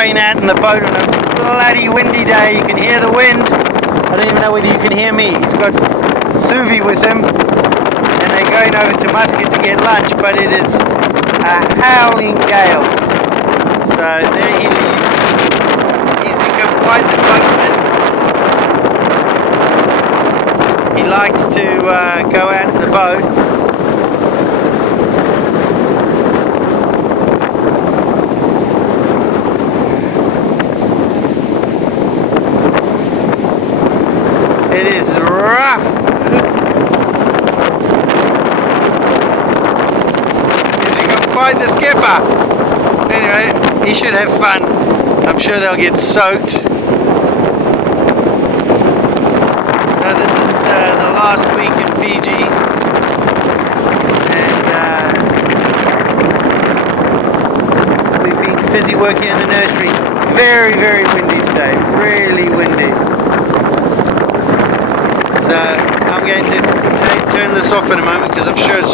going out in the boat on a bloody windy day. You can hear the wind. I don't even know whether you can hear me. He's got Suvi with him, and they're going over to Muscat to get lunch, but it is a howling gale. So there he leaves. He's become quite the boatman. He likes to go out in the boat. It is rough. He's become quite the skipper. Anyway, he should have fun. I'm sure they'll get soaked. So this is the last week in Fiji, and we've been busy working in the nursery. Very, very windy today. Really windy. So I'm going to turn this off in a moment because I'm sure it's